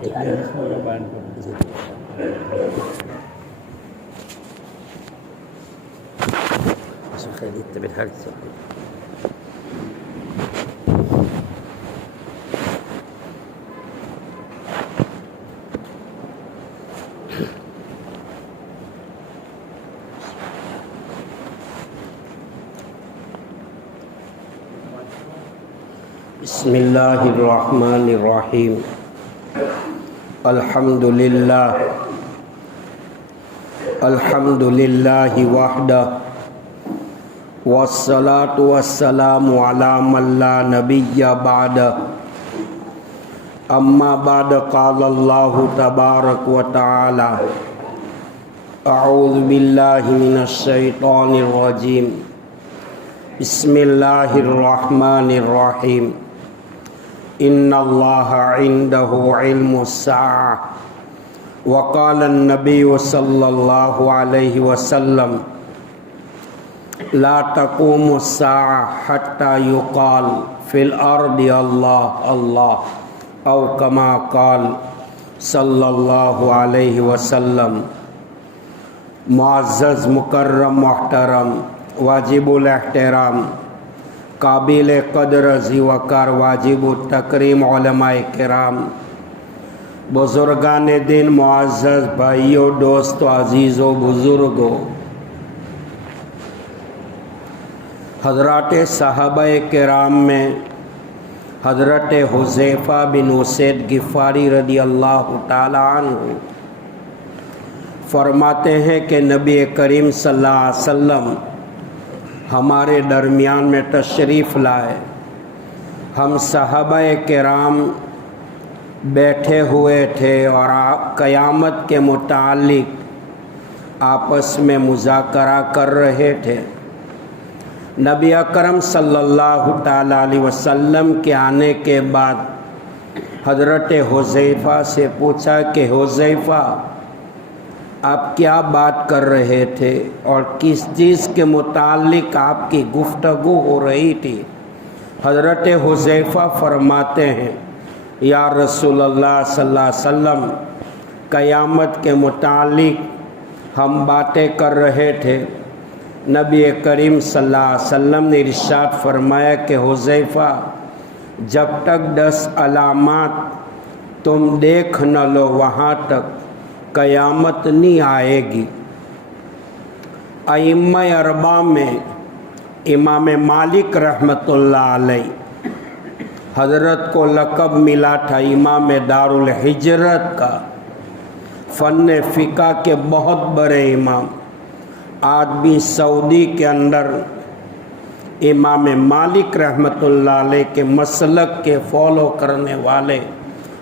بسم اللہ الرحمن الرحیم الحمد للہ وحدہ والصلاة والسلام علی من لا نبی بعدہ اما بعد قال اللہ تبارک و تعالی اعوذ باللہ من الشیطان الرجیم بسم اللہ الرحمن الرحیم ان اللہ عنده علم الساعة وقال النبی صلی اللہ علیہ وسلم لا تقوم الساعة حتى يقال في الارض اللہ اللہ او کما قال صلی اللہ علیہ وسلم۔ معزز مکرم محترم واجب الاحترام قابل قدر ذی وقار واجب التکریم علماء کرام، بزرگان دین، معزز بھائیوں، دوستوں، عزیزوں، بزرگوں، حضرات صحابہ کرام میں حضرت حذیفہ بن اسید غفاری رضی اللہ تعالی عنہ فرماتے ہیں کہ نبی کریم صلی اللہ علیہ وسلم ہمارے درمیان میں تشریف لائے۔ ہم صحابہ کرام بیٹھے ہوئے تھے اور قیامت کے متعلق آپس میں مذاکرہ کر رہے تھے۔ نبی اکرم صلی اللہ تعالیٰ علیہ وسلم کے آنے کے بعد حضرت حذیفہ سے پوچھا کہ حذیفہ آپ کیا بات کر رہے تھے اور کس چیز کے متعلق آپ کی گفتگو ہو رہی تھی؟ حضرت حذیفہ فرماتے ہیں یا رسول اللہ صلی اللہ علیہ وسلم قیامت کے متعلق ہم باتیں کر رہے تھے۔ نبی کریم صلی اللہ علیہ وسلم نے ارشاد فرمایا کہ حذیفہ جب تک 10 علامات تم دیکھ نہ لو وہاں تک قیامت نہیں آئے گی۔ ائمہ اربعہ میں امام مالک رحمۃ اللہ علیہ حضرت کو لقب ملا تھا امام دار الحجرت کا، فن فقہ کے بہت بڑے امام۔ آج بھی سعودی کے اندر امام مالک رحمۃ اللہ علیہ کے مسلک کے فالو کرنے والے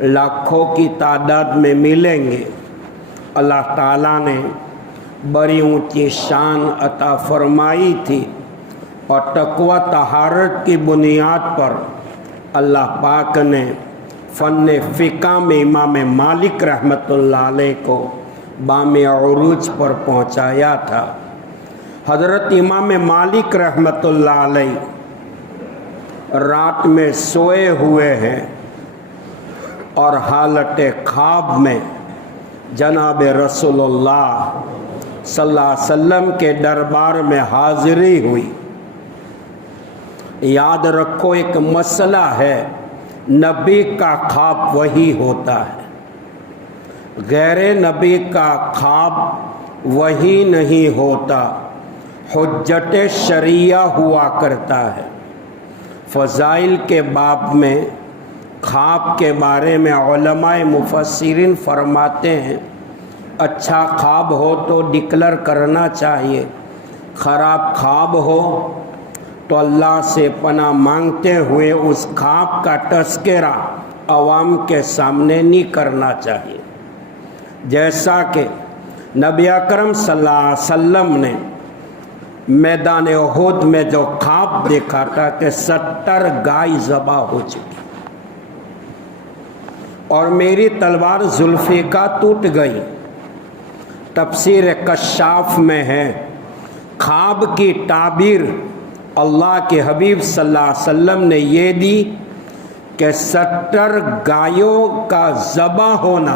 لاکھوں کی تعداد میں ملیں گے۔ اللہ تعالیٰ نے بڑی اونچی شان عطا فرمائی تھی اور تقوی طہارت کی بنیاد پر اللہ پاک نے فن فقہ میں امام مالک رحمۃ اللہ علیہ کو بام عروج پر پہنچایا تھا۔ حضرت امام مالک رحمۃ اللہ علیہ رات میں سوئے ہوئے ہیں اور حالت خواب میں جناب رسول اللہ صلی اللہ علیہ وسلم کے دربار میں حاضری ہوئی۔ یاد رکھو ایک مسئلہ ہے، نبی کا خواب وہی ہوتا ہے، غیر نبی کا خواب وہی نہیں ہوتا، حجت شرعیہ ہوا کرتا ہے۔ فضائل کے باب میں خواب کے بارے میں علماء مفسرین فرماتے ہیں اچھا خواب ہو تو ڈکلیئر کرنا چاہیے، خراب خواب ہو تو اللہ سے پناہ مانگتے ہوئے اس خواب کا تذکرہ عوام کے سامنے نہیں کرنا چاہیے۔ جیسا کہ نبی اکرم صلی اللہ علیہ وسلم نے میدان احد میں جو خواب دیکھا تھا کہ 70 گائے ذبح ہو چکی اور میری تلوار ذوالفقار ٹوٹ گئی۔ تفسیر کشاف میں ہے خواب کی تعبیر اللہ کے حبیب صلی اللہ علیہ وسلم نے یہ دی کہ 70 گایوں کا ذبح ہونا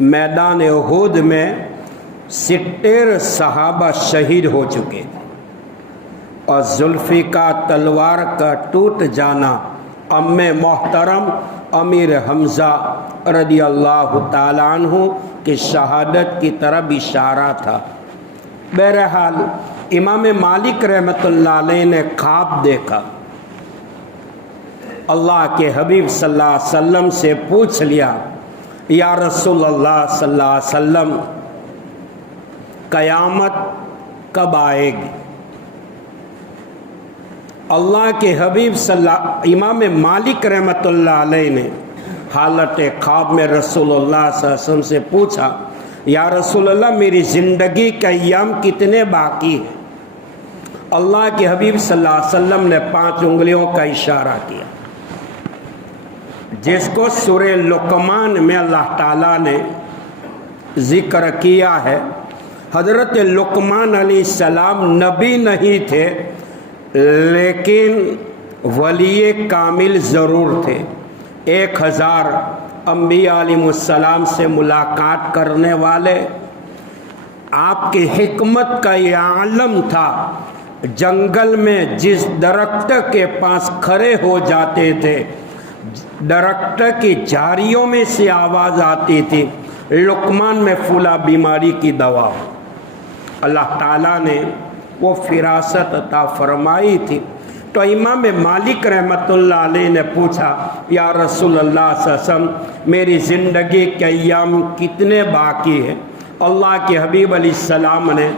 میدان احد میں 70 صحابہ شہید ہو چکے تھے، اور ذوالفقار تلوار کا ٹوٹ جانا ام محترم امیر حمزہ رضی اللہ تعالیٰ عنہ کی شہادت کی طرف اشارہ تھا۔ بہرحال امام مالک رحمۃ اللہ علیہ نے خواب دیکھا، اللہ کے حبیب صلی اللہ علیہ وسلم سے پوچھ لیا، یا رسول اللہ صلی اللہ علیہ وسلم قیامت کب آئے گی؟ اللہ کے حبیب امام مالک رحمۃ اللہ علیہ نے حالت خواب میں رسول اللہ صلی اللہ علیہ وسلم سے پوچھا، یا رسول اللہ میری زندگی کے ایام کتنے باقی ہیں؟ اللہ کے حبیب صلی اللہ علیہ وسلم نے 5 انگلیوں کا اشارہ کیا، جس کو سورہ لقمان میں اللہ تعالیٰ نے ذکر کیا ہے۔ حضرت لقمان علیہ السلام نبی نہیں تھے، لیکن ولی کامل ضرور تھے۔ 1000 انبیاء علیہ السلام سے ملاقات کرنے والے، آپ کی حکمت کا یہ عالم تھا، جنگل میں جس درخت کے پاس کھڑے ہو جاتے تھے، درخت کی جھاڑیوں میں سے آواز آتی تھی، لقمان میں فلاں بیماری کی دوا۔ اللہ تعالیٰ نے وہ فراست عطا فرمائی تھی۔ تو امام مالک رحمۃ اللہ علیہ نے پوچھا، یا رسول اللہ صلی اللہ علیہ وسلم میری زندگی کے ایام کتنے باقی ہیں؟ اللہ کے حبیب علیہ السلام نے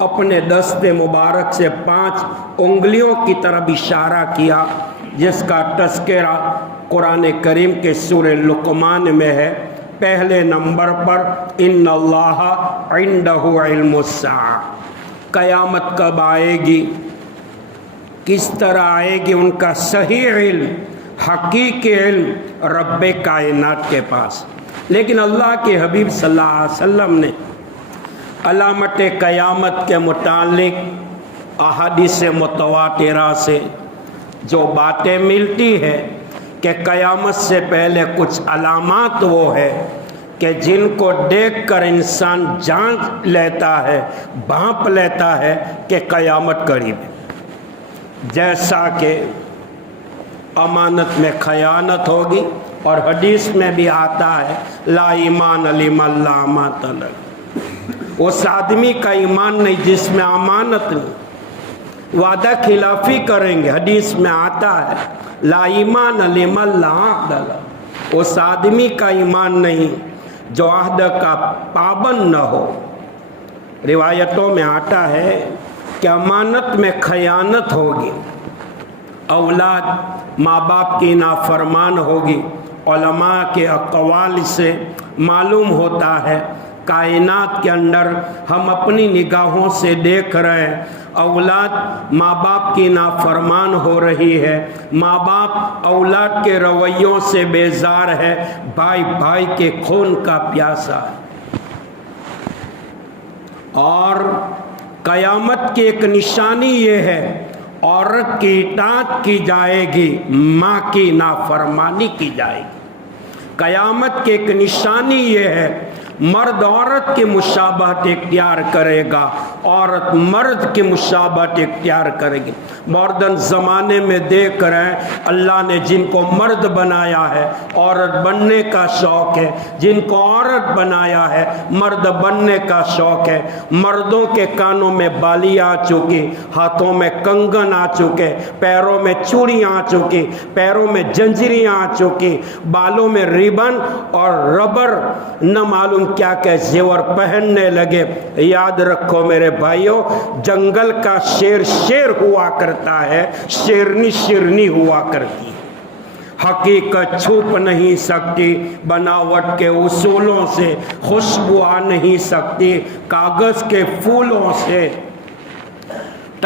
اپنے دست مبارک سے 5 انگلیوں کی طرف اشارہ کیا، جس کا تذکرہ قرآن کریم کے سورہ لقمان میں ہے۔ پہلے نمبر پر ان اللہ عندہ علم الساعہ، قیامت کب آئے گی، کس طرح آئے گی، ان کا صحیح علم، حقیقی علم رب کائنات کے پاس۔ لیکن اللہ کے حبیب صلی اللہ علیہ وسلم نے علامت قیامت کے متعلق احادیث متواترہ سے جو باتیں ملتی ہے کہ قیامت سے پہلے کچھ علامات وہ ہے کہ جن کو دیکھ کر انسان جان لیتا ہے، بھانپ لیتا ہے کہ قیامت قریب ہے۔ جیسا کہ امانت میں خیانت ہوگی، اور حدیث میں بھی آتا ہے لا ایمان لمن لا امانۃ لہ، اس آدمی کا ایمان نہیں جس میں امانت نہیں، وعدہ خلافی کریں گے۔ حدیث میں آتا ہے لا ایمان لمن لا عہد لہ، اس آدمی کا ایمان نہیں جو عہد کا پابند نہ ہو۔ روایتوں میں آتا ہے کہ امانت میں خیانت ہوگی، اولاد ماں باپ کی نافرمان ہوگی۔ علماء کے اقوال سے معلوم ہوتا ہے کائنات کے اندر ہم اپنی نگاہوں سے دیکھ رہے ہیں، اولاد ماں باپ کی نافرمان ہو رہی ہے، ماں باپ اولاد کے رویوں سے بیزار ہے، بھائی بھائی کے خون کا پیاسا ہے۔ اور قیامت کی ایک نشانی یہ ہے، عورت کی اطاعت کی جائے گی، ماں کی نافرمانی کی جائے گی۔ قیامت کی ایک نشانی یہ ہے، مرد عورت کی مشابہت اختیار کرے گا، عورت مرد کی مشابہت اختیار کرے گی۔ ماڈرن زمانے میں دیکھ رہے ہیں اللہ نے جن کو مرد بنایا ہے عورت بننے کا شوق ہے، جن کو عورت بنایا ہے مرد بننے کا شوق ہے۔ مردوں کے کانوں میں بالیاں آ چکی، ہاتھوں میں کنگن آ چکے، پیروں میں چوڑیاں آ چکی، پیروں میں جنجریاں آ چکی، بالوں میں ریبن اور ربر نہ معلوم کیا کہ زیور پہننے لگے۔ یاد رکھو میرے بھائیوں، جنگل کا شیر شیر ہوا کرتا ہے، شیرنی شیرنی ہوا کرتی ہے۔ حقیقت چھپ نہیں سکتی، بناوٹ کے اصولوں سے خوشبو آ نہیں سکتی، کاغذ کے پھولوں سے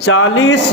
40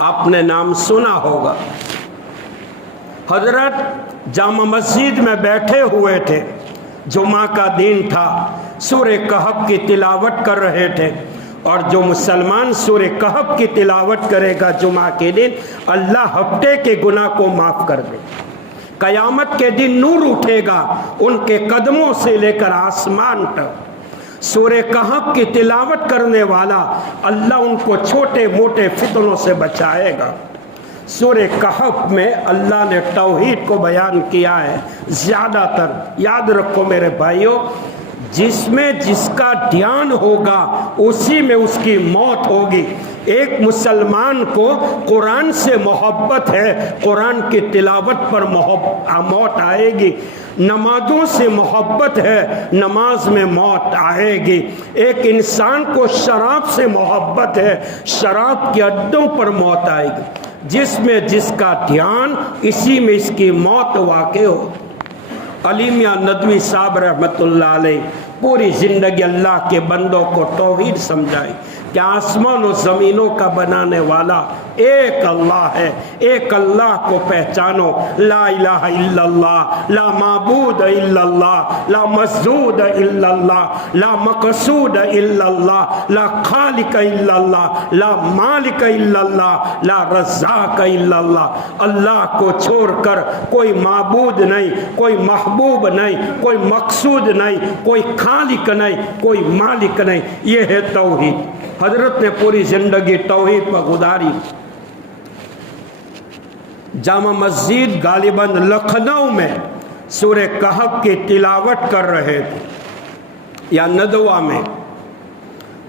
آپ نے نام سنا ہوگا۔ حضرت جامع مسجد میں بیٹھے ہوئے تھے، جمعہ کا دن تھا، سورہ کہف کی تلاوت کر رہے تھے، اور جو مسلمان سورہ کہف کی تلاوت کرے گا جمعہ کے دن، اللہ ہفتے کے گناہ کو معاف کر دے۔ قیامت کے دن نور اٹھے گا ان کے قدموں سے لے کر آسمان تک۔ سورہ کہف کی تلاوت کرنے والا اللہ ان کو چھوٹے موٹے فتنوں سے بچائے گا۔ سورہ کہف میں اللہ نے توحید کو بیان کیا ہے زیادہ تر۔ یاد رکھو میرے بھائیوں، جس میں جس کا دھیان ہوگا اسی میں اس کی موت ہوگی۔ ایک مسلمان کو قرآن سے محبت ہے، قرآن کی تلاوت پر موت آئے گی۔ نمازوں سے محبت ہے، نماز میں موت آئے گی۔ ایک انسان کو شراب سے محبت ہے، شراب کے اڈوں پر موت آئے گی۔ جس میں جس کا دھیان اسی میں اس کی موت واقع ہو۔ علی میاں ندوی صاحب رحمۃ اللہ علیہ پوری زندگی اللہ کے بندوں کو توحید سمجھائی کہ آسمان و زمینوں کا بنانے والا ایک اللہ ہے، ایک اللہ کو پہچانو، لا الہ الا اللہ، لا معبود الا اللہ، لا مسجود الا اللہ، لا مقصود الا اللہ، لا خالق الا اللہ، لا مالک الا اللہ، لا رزاق الا اللہ۔ اللہ کو چھوڑ کر کوئی معبود نہیں، کوئی محبوب نہیں، کوئی مقصود نہیں، کوئی خالق نہیں، کوئی مالک نہیں۔ یہ ہے توحید۔ حضرت نے پوری زندگی توحید پر گزاری۔ جامع مسجد غالباً لکھنؤ میں سورہ کہف کی تلاوت کر رہے تھے، یا ندوہ میں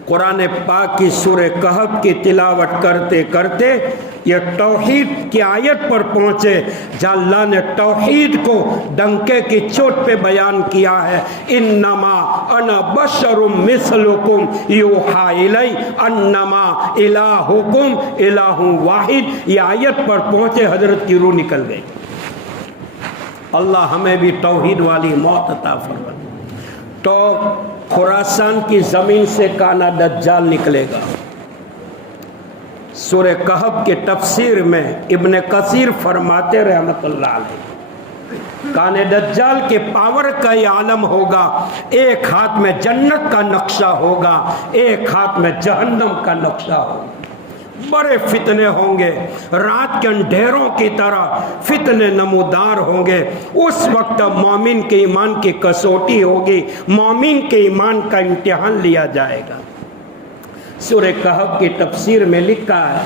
قرآن پاک کی سورہ کہف کی تلاوت کرتے کرتے یہ توحید کی آیت پر پہنچے جہاں اللہ نے توحید کو ڈنکے کی چوٹ پہ بیان کیا ہے۔ انما انا بشر مثلکم یوحی الی انما الہکم الہ واحد۔ یہ آیت پر پہنچے حضرت کی روح نکل گئی۔ اللہ ہمیں بھی توحید والی موت عطا فرمائے۔ تو خراسان کی زمین سے کانا دجال نکلے گا۔ سورہ کہف کے تفسیر میں ابن کثیر فرماتے رحمت اللہ علیہ، کانے دجال کے پاور کا یہ عالم ہوگا، ایک ہاتھ میں جنت کا نقشہ ہوگا، ایک ہاتھ میں جہنم کا نقشہ ہوگا۔ بڑے فتنے ہوں گے، رات کے اندھیروں کی طرح فتنے نمودار ہوں گے۔ اس وقت مومن کے ایمان کی کسوٹی ہوگی، مومن کے ایمان کا امتحان لیا جائے گا۔ سورہ کہف کی تفسیر میں لکھا ہے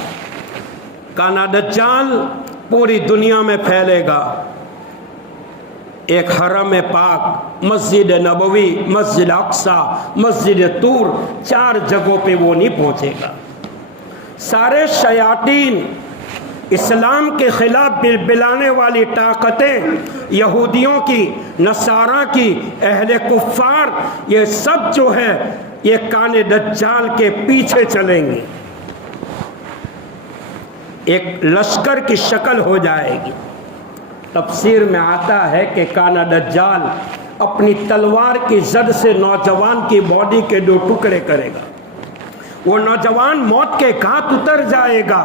کانا دجال پوری دنیا میں پھیلے گا۔ ایک حرم پاک، مسجد نبوی، مسجد اقصی، مسجد طور، 4 جگہوں پہ وہ نہیں پہنچے گا۔ سارے شیاطین، اسلام کے خلاف بلبلانے والی طاقتیں، یہودیوں کی، نصارہ کی، اہل کفار، یہ سب جو ہے یہ کانے دجال کے پیچھے چلیں گے۔ ایک لشکر کی شکل ہو جائے گی۔ تفسیر میں آتا ہے کہ کانا دجال اپنی تلوار کی زد سے نوجوان کی باڈی کے 2 ٹکڑے کرے گا۔ وہ نوجوان موت کے گھات اتر جائے گا،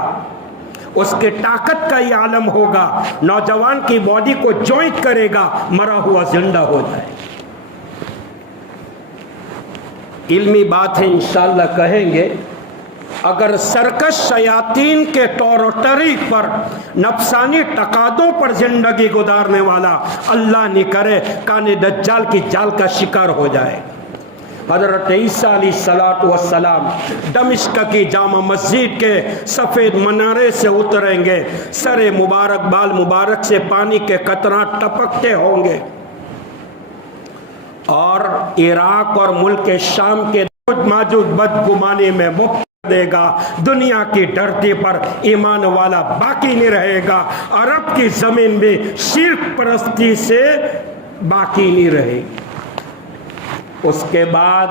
اس کے طاقت کا یہ عالم ہوگا۔ نوجوان کی باڈی کو جوائنٹ کرے گا، مرا ہوا زندہ ہو جائے گا۔ علمی بات ہے، انشاءاللہ کہیں گے۔ اگر سرکش شیاطین کے طور و طریق پر، نفسانی تقاضوں پر زندگی گزارنے والا اللہ نہیں کرے، کانے دجال کی جال کا شکار ہو جائے گا۔ حضرت عیسیٰ علیہ السلام دمشق کی جامع مسجد کے سفید منارے سے اتریں گے، سر مبارک، بال مبارک سے پانی کے قطرات ٹپکتے ہوں گے، اور عراق اور ملک شام کے ماجوج بدگمانی میں مبتلا دے گا۔ دنیا کی دھرتی پر ایمان والا باقی نہیں رہے گا، عرب کی زمین بھی شرک پرستی سے باقی نہیں رہے گی۔ اس کے بعد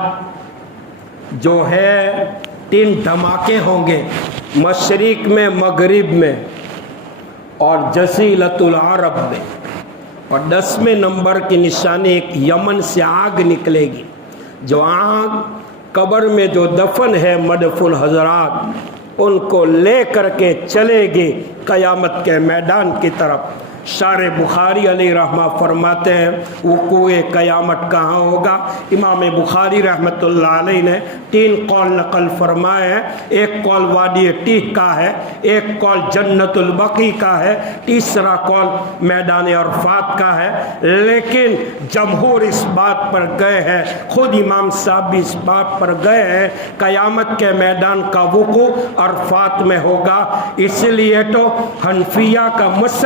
جو ہے 3 دھماکے ہوں گے، مشرق میں، مغرب میں اور جزیرۃ العرب میں، اور 10ویں نمبر کی نشانی ایک یمن سے آگ نکلے گی۔ جو آگ قبر میں جو دفن ہے مدفن حضرات، ان کو لے کر کے چلے گی قیامت کے میدان کی طرف۔ شارح بخاری علیہ رحمہ فرماتے ہیں وقوع قیامت کہاں ہوگا؟ امام بخاری رحمۃ اللہ علیہ نے 3 قول نقل فرمائے ہیں۔ ایک قول وادی ٹیہ کا ہے، ایک قول جنت البقیع کا ہے، تیسرا قول میدان عرفات کا ہے، لیکن جمہور اس بات پر گئے ہیں، خود امام صاحب بھی اس بات پر گئے ہیں قیامت کے میدان کا وقوع عرفات میں ہوگا۔ اس لیے تو حنفیہ کا مسئلہ